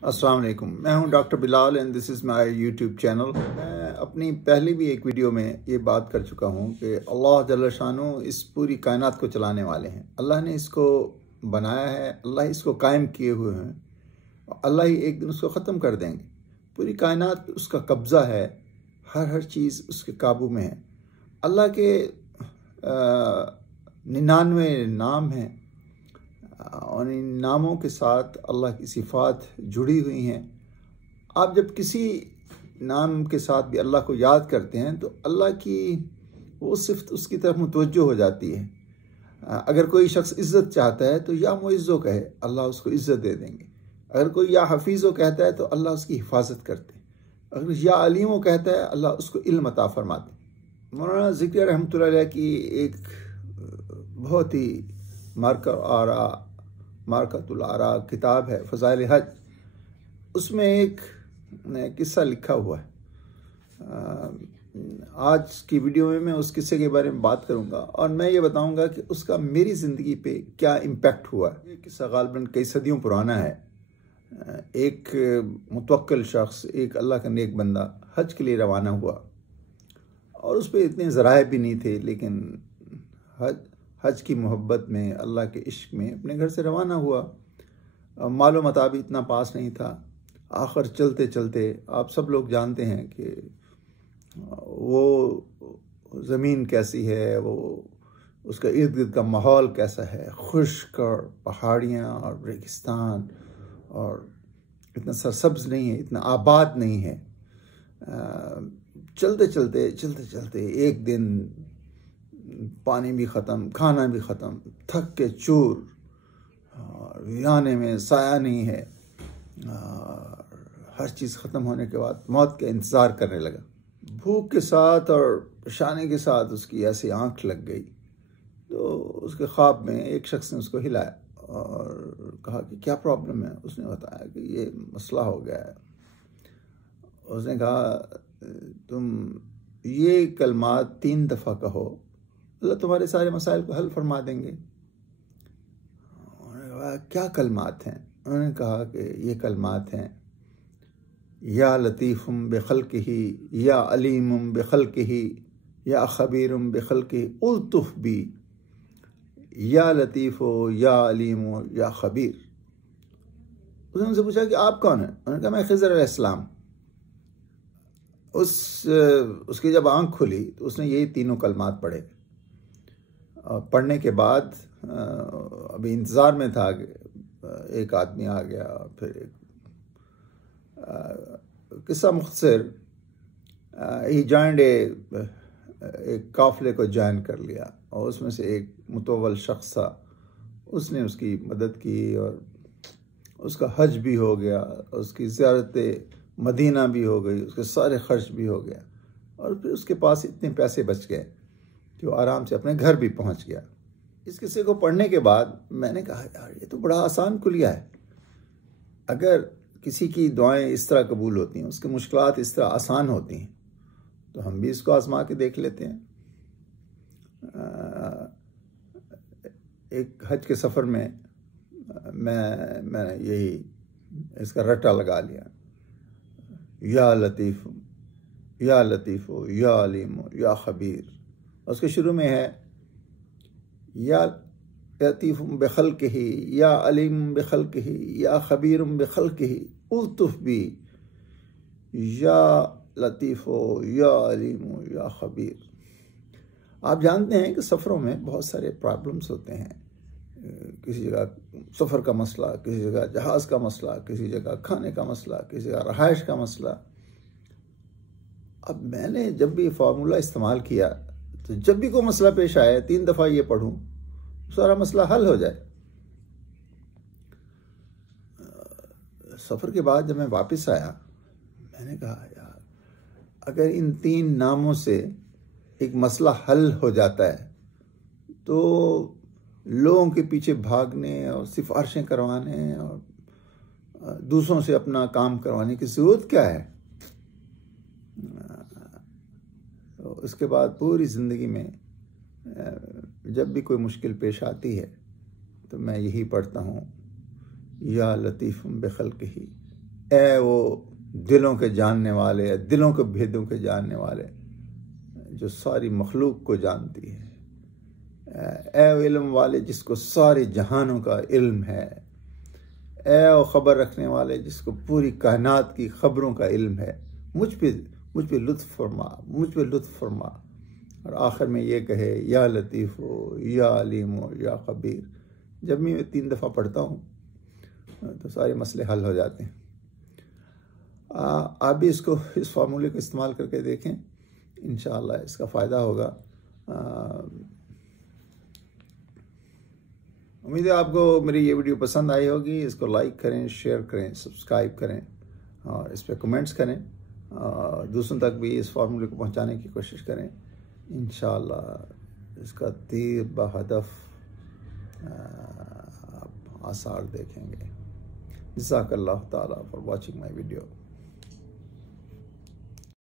अस्सलाम वालेकुम। मैं हूं doctor Bilal and this is my YouTube channel. मैं अपनी पहली भी एक वीडियो में ये बात कर चुका हूं कि अल्लाह जल्ल शानो इस पूरी कायनात को चलाने वाले हैं। अल्लाह ने इसको बनाया है, अल्लाह इसको कायम किए हुए हैं, अल्लाह ही एक दिन उसको ख़त्म कर देंगे। पूरी कायनात उसका कब्ज़ा है, हर चीज़ उसके काबू में है। अल्लाह के 99 नाम हैं और इन नामों के साथ अल्लाह की सिफ़ात जुड़ी हुई हैं। आप जब किसी नाम के साथ भी अल्लाह को याद करते हैं तो अल्लाह की वो सिफ़त उसकी तरफ मुतवज्जो हो जाती है। अगर कोई शख्स इज़्ज़त चाहता है तो या मुइज़्ज़ो कहे, अल्लाह उसको इज़्ज़त दे देंगे। अगर कोई या हफीज़ो कहता है तो अल्लाह उसकी हिफाजत करते हैं। अगर या अलीमो कहता है अल्लाह उसको इल्म अता फरमाते हैं। मौलाना ज़िक्री रहमतुल्लाह अलैह की एक बहुत ही मारकतुल आरा किताब है फ़ज़ाइल हज, उसमें एक किस्सा लिखा हुआ है। आज की वीडियो में मैं उस किस्से के बारे में बात करूंगा और मैं ये बताऊंगा कि उसका मेरी ज़िंदगी पे क्या इम्पैक्ट हुआ। ये किस्सा गालिबन कई सदियों पुराना है। एक मुतवक्किल शख्स, एक अल्लाह का नेक बंदा हज के लिए रवाना हुआ और उस पर इतने ज़राए भी नहीं थे, लेकिन हज की मोहब्बत में, अल्लाह के इश्क में अपने घर से रवाना हुआ। मालो मता भी इतना पास नहीं था। आखिर चलते चलते आप सब लोग जानते हैं कि वो ज़मीन कैसी है, वो उसका इर्द गिर्द का माहौल कैसा है, खुश्क और पहाड़ियाँ और रेगिस्तान, और इतना सरसब्ज नहीं है, इतना आबाद नहीं है। चलते चलते एक दिन पानी भी ख़त्म, खाना भी ख़त्म, थक के चूर, और वीराने में साया नहीं है। हर चीज़ ख़त्म होने के बाद मौत का इंतज़ार करने लगा। भूख के साथ और परेशानी के साथ उसकी ऐसी आंख लग गई तो उसके ख्वाब में एक शख्स ने उसको हिलाया और कहा कि क्या प्रॉब्लम है। उसने बताया कि ये मसला हो गया है। उसने कहा तुम ये कलमात 3 दफ़ा कहो, अल्लाह तुम्हारे सारे मसाइल को हल फरमा देंगे। उन्होंने कहा क्या कलमात हैं? उन्होंने कहा कि ये कलमात हैं, या लतीफ़ुम बिखल्क़िही, या अलीमुम बिखल्क़िही, या ख़बीरुम बिखल्क़िही, उल्तुफ़ बी, या लतीफ़ो, या अलीमो, या ख़बीर। उसने उनसे पूछा कि आप कौन हैं? उन्होंने कहा मैं ख़िज़र अलैहिस्सलाम। उसकी जब आँख खुली तो उसने यही तीनों कलमात पढ़े। पढ़ने के बाद अभी इंतज़ार में था कि एक आदमी आ गया। फिर किस्सा मुख्तसर, ही जॉइंड एक काफ़िले को ज्वाइन कर लिया और उसमें से एक मुतवल शख्स था, उसने उसकी मदद की और उसका हज भी हो गया, उसकी ज़ियारत मदीना भी हो गई, उसके सारे खर्च भी हो गया और फिर उसके पास इतने पैसे बच गए कि वो आराम से अपने घर भी पहुंच गया। इस किस्से को पढ़ने के बाद मैंने कहा यार ये तो बड़ा आसान कुलिया है। अगर किसी की दुआएं इस तरह कबूल होती हैं, उसकी मुश्किलात इस तरह आसान होती हैं, तो हम भी इसको आजमा के देख लेते हैं। एक हज के सफ़र में मैंने यही इसका रट्टा लगा लिया, या लतीफ़, या लतीफ़ो, या अलीमो, या ख़बीर। उसके शुरू में है या लतीफ़ बिखल्क़िही, या अलीम बिखल्क़िही, या ख़बीर बिखल्क़िही, उल्तुफ़ बी, या लतीफ़ो, या अलीमो, या ख़बीर। आप जानते हैं कि सफ़रों में बहुत सारे प्रॉब्लम्स होते हैं। किसी जगह सफ़र का मसला, किसी जगह जहाज़ का मसला, किसी जगह खाने का मसला, किसी जगह रहाइश का मसला। अब मैंने जब भी फार्मूला इस्तेमाल किया तो जब भी कोई मसला पेश आए 3 दफ़ा ये पढ़ूं, सारा मसला हल हो जाए। सफ़र के बाद जब मैं वापस आया, मैंने कहा यार अगर इन 3 नामों से एक मसला हल हो जाता है तो लोगों के पीछे भागने और सिफारिशें करवाने और दूसरों से अपना काम करवाने की ज़रूरत क्या है। उसके बाद पूरी ज़िंदगी में जब भी कोई मुश्किल पेश आती है तो मैं यही पढ़ता हूँ, या लतीफ़ुम बिखल्क़िही, ए वो दिलों के जानने वाले या दिलों के भेदों के जानने वाले जो सारी मखलूक को जानती है, ए इल्म वाले जिसको सारे जहानों का इल्म है, ए वो ख़बर रखने वाले जिसको पूरी कायनात की ख़बरों का इल्म है, मुझ पे लुत्फ़ फरमा। और आखिर में ये कहे या लतीफ़ हो, या अलीम हो, या ख़बीर। जब मैं 3 दफ़ा पढ़ता हूँ तो सारे मसले हल हो जाते हैं। आप भी इस फार्मूले को इस्तेमाल करके देखें, इंशाअल्लाह इसका फ़ायदा होगा। उम्मीद है आपको मेरी ये वीडियो पसंद आई होगी। इसको लाइक करें, शेयर करें, सब्सक्राइब करें और इस पर कमेंट्स करें। दूसरों तक भी इस फार्मूले को पहुंचाने की कोशिश करें। इंशाअल्लाह इसका तीर बहदफ आप आसार देखेंगे। जज़ाकल्लाह ताला फॉर वॉचिंग माई वीडियो।